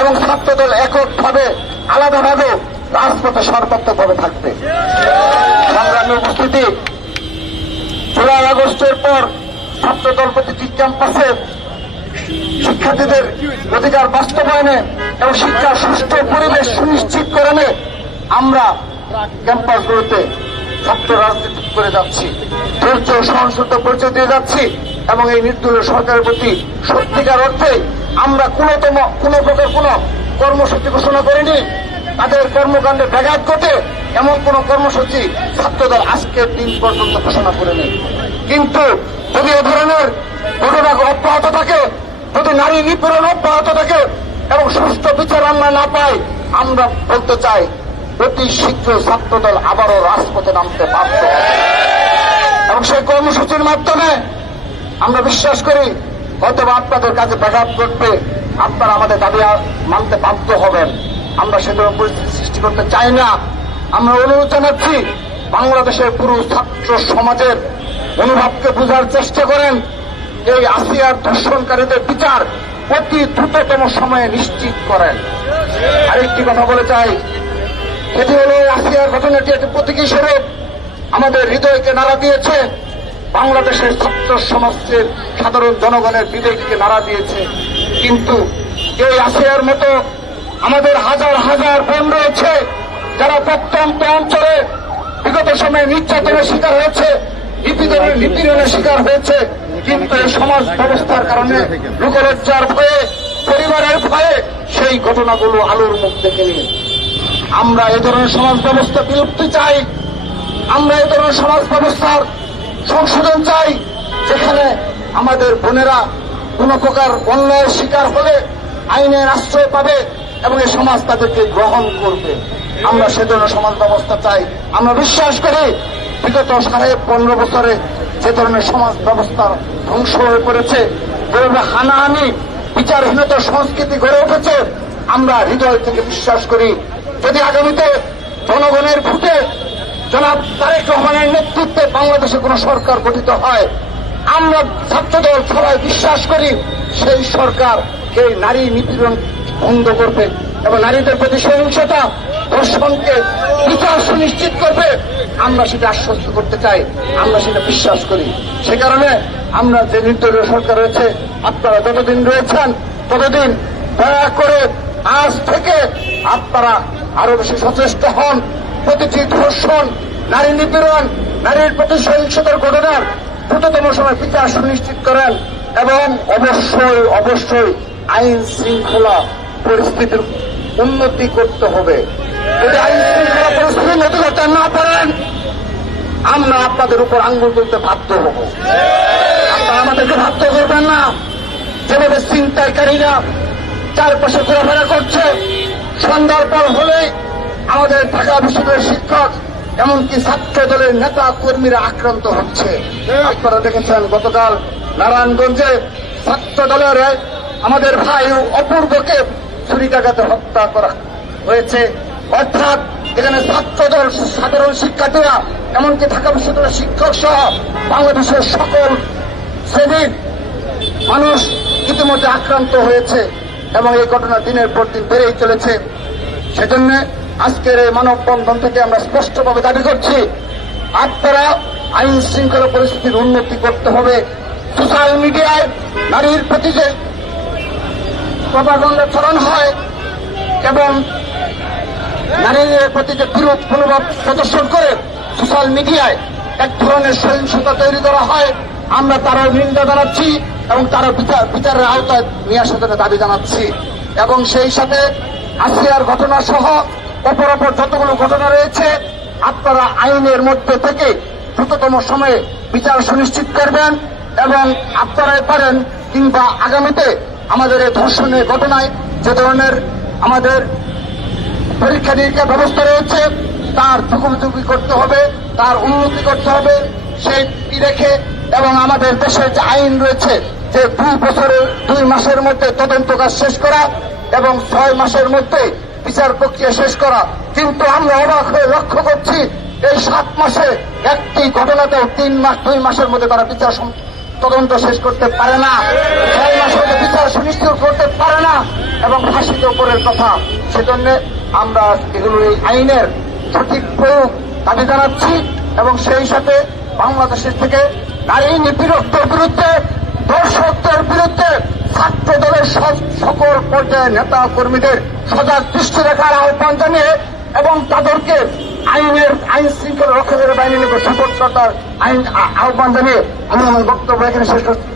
এবং ছাত্রদল এককভাবে, আলাদাভাবে রাজপথে সর্বাত্মকভাবে থাকবে। সংগ্রামী উপস্থিতি, জুলাই আগস্টের পর ছাত্রদল প্রতিটি ক্যাম্পাসে শিক্ষার্থীদের অধিকার বাস্তবায়নে এবং শিক্ষার সুষ্ঠু পরিবেশ সুনিশ্চিত করণে আমরা ক্যাম্পাসগুলোতে ছাত্র রাজনীতি করে যাচ্ছি। ধৈর্য সহনশীলత পরিচয় দিয়ে যাচ্ছি এবং এই নির্দলীয় সরকারের প্রতি সত্যিকার অর্থে আমরা কোনতম, কোন প্রকার কোন কর্মসূচি ঘোষণা করিনি। তাদের কর্মকাণ্ডে ব্যাঘাত ঘটে, এমন কোন কর্মসূচি ছাত্রদল আজকের দিন পর্যন্ত ঘোষণা করেনি। কিন্তু যদি এ ধরনের ঘটনা অব্যাহত থাকে, যদি নারী নিপীড়ন অব্যাহত থাকে এবং সুষ্ঠু বিচার আমরা না পাই, আমরা বলতে চাই, অতি শীঘ্র ছাত্রদল আবারও রাজপথে নামতে বাধ্য এবং সেই কর্মসূচির মাধ্যমে আমরা বিশ্বাস করি হয়তো বা আপনাদের কাছে ব্যাঘাত ঘটবে আপনারা আমাদের দাবি মানতে বাধ্য হবেন। আমরা সে ধরনের পরিস্থিতি সৃষ্টি করতে চাই না। আমরা অনুরোধ জানাচ্ছি, বাংলাদেশের পুরো ছাত্র সমাজের অনুভবকে বোঝার চেষ্টা করেন। এই আসিয়ার ধর্ষণকারীদের বিচার অতি দ্রুততম সময়ে নিশ্চিত করেন। আরেকটি কথা বলে চাই এটি হল আসিয়ার ঘটনাটি একটি প্রতীকী স্বরূপ। আমাদের হৃদয়কে নাড়া দিয়েছে। বাংলাদেশের ছাত্র সমাজের সাধারণ জনগণের বিবেককে নাড়া দিয়েছে। কিন্তু এই আসিয়ার মতো আমাদের হাজার হাজার বোন রয়েছে, যারা প্রত্যন্ত অঞ্চলে বিগত সময়ে নির্যাতনের শিকার হয়েছে নিপীড়নের নিপীড়নের শিকার হয়েছে। কিন্তু এই সমাজ ব্যবস্থার কারণে লোকলজ্জার ভয়ে, পরিবারের ভয়ে সেই ঘটনাগুলো আলোর মুখ দেখে নিয়ে আমরা এ ধরনের সমাজ ব্যবস্থা বিলুপ্তি চাই। আমরা এ ধরনের সমাজ ব্যবস্থার সংশোধন চাই, যেখানে আমাদের বোনেরা কোন প্রকার অন্যায়ের শিকার হলে আইনের আশ্রয় পাবে এবং এই সমাজ তাদেরকে গ্রহণ করবে। আমরা সে ধরনের সমাজ ব্যবস্থা চাই। আমরা বিশ্বাস করি, বিগত সাড়ে পনেরো বছরে যে ধরনের সমাজ ব্যবস্থা ধ্বংস হয়ে পড়েছে, যেভাবে হানাহানি বিচারহীনতার সংস্কৃতি গড়ে উঠেছে, আমরা হৃদয় থেকে বিশ্বাস করি। যদি আগামীতে জনগণের ভোটে জনাব তারেক রহমানের নেতৃত্বে বাংলাদেশে কোন সরকার গঠিত হয়, আমরা ছাত্রদল সবাই বিশ্বাস করি সেই সরকার এই নারী নিপীড়ন বন্ধ করবে এবং নারীদের প্রতি সহিংসতা, ধর্ষণকে বিচার সুনিশ্চিত করবে, আমরা সেটা আশ্বস্ত করতে চাই, আমরা সেটা বিশ্বাস করি। সে কারণে আমরা যে নির্দলীয় সরকার রয়েছে, আপনারা যতদিন রয়েছেন, ততদিন দয়া করে আজ থেকে আপনারা আরও বেশি সচেষ্ট হন। প্রতিটি ধর্ষণ নারী নিপীড়ন, নারীর প্রতি সহিংসতার ঘটনার দ্রুততম সময় বিচার সুনিশ্চিত করেন এবং অবশ্যই অবশ্যই আইন শৃঙ্খলা পরিস্থিতির উন্নতি করতে হবে। যদি আইন শৃঙ্খলা পরিস্থিতি উন্নতি করতে না পারেন, আমরা আপনাদের উপর আঙ্গুল তুলতে বাধ্য হব। আপনারা আমাদেরকে বাধ্য করবেন না। যেভাবে চিন্তাকারীরা চারপাশে ঘোরাফেরা করছে, সন্ধ্যার পর হলেই আমাদের ঢাকা বিশ্ববিদ্যালয়ের শিক্ষক, এমনকি ছাত্র দলের নেতা কর্মীরা আক্রান্ত হচ্ছে। আপনারা দেখেছেন গতকাল নারায়ণগঞ্জে ছাত্র দলের আমাদের ভাই অপূর্বকে ছুরিকাঘাতে হত্যা করা হয়েছে। অর্থাৎ এখানে ছাত্র দল সাধারণ শিক্ষার্থীরা, এমনকি ঢাকা বিশ্ববিদ্যালয়ের শিক্ষক সহ বাংলাদেশের সকল শ্রেণির মানুষ ইতিমধ্যে আক্রান্ত হয়েছে এবং এই ঘটনা দিনের পর দিন বেড়েই চলেছে। সেজন্য আজকের এই মানববন্ধন থেকে আমরা স্পষ্টভাবে দাবি করছি আপনারা আইন শৃঙ্খলা পরিস্থিতির উন্নতি করতে হবে। সোশ্যাল মিডিয়ায় নারীর প্রতি যে প্রপাগণ্ডা ছড়ানো হয়, এবং নারীদের প্রতি যে বিরোধ মনোভাব প্রদর্শন করে সোশ্যাল মিডিয়ায় এক ধরনের সহিংসতা তৈরি করা হয়, আমরা তারা নিন্দা জানাচ্ছি এবং তারা বিচার বিচারের আওতায় নিয়ে আসার দাবি জানাচ্ছি। এবং সেই সাথে আসিয়ার ঘটনা সহ অপর অপর যতগুলো ঘটনা রয়েছে, আপনারা আইনের মধ্যে থেকে দ্রুততম সময়ে বিচার সুনিশ্চিত করবেন এবং আপনারাই পারেন কিংবা আগামীতে আমাদের এই ধর্ষণের ঘটনায় যে ধরনের আমাদের পরীক্ষা নিরীক্ষা ব্যবস্থা রয়েছে, তার চুকুমচুকি করতে হবে, তার উন্নতি করতে হবে, সেই রেখে এবং আমাদের দেশের যে আইন রয়েছে, যে দুই বছরের, দুই মাসের মধ্যে তদন্ত কাজ শেষ করা এবং ছয় মাসের মধ্যে বিচার প্রক্রিয়া শেষ করা। কিন্তু আমরা অবাক হয়ে লক্ষ্য করছি, এই সাত মাসে একটি ঘটনাতেও তিন মাস, দুই মাসের মধ্যে তারা বিচার তদন্ত শেষ করতে পারে না। ছয় মাসের মধ্যে বিচার সুনিশ্চিত করতে পারে না। এবং ফাঁসিতে উপরের কথা। সেজন্য আমরা এগুলো এই আইনের সঠিক প্রয়োগ দাবি জানাচ্ছি এবং সেই সাথে বাংলাদেশের থেকে নারী নিপীড়কদের বিরুদ্ধে, দর্শকদের বিরুদ্ধে ছাত্র দলের সব- সকল পর্যায়ের নেতা কর্মীদের সজাগ দৃষ্টি রাখার আহ্বান জানিয়ে এবং তাদেরকে আইনের আইন শৃঙ্খলা রক্ষাকারী বাহিনীর সাপোর্ট করার আইন আহ্বান জানিয়ে আমি আমার বক্তব্য এখানে শেষ করছি।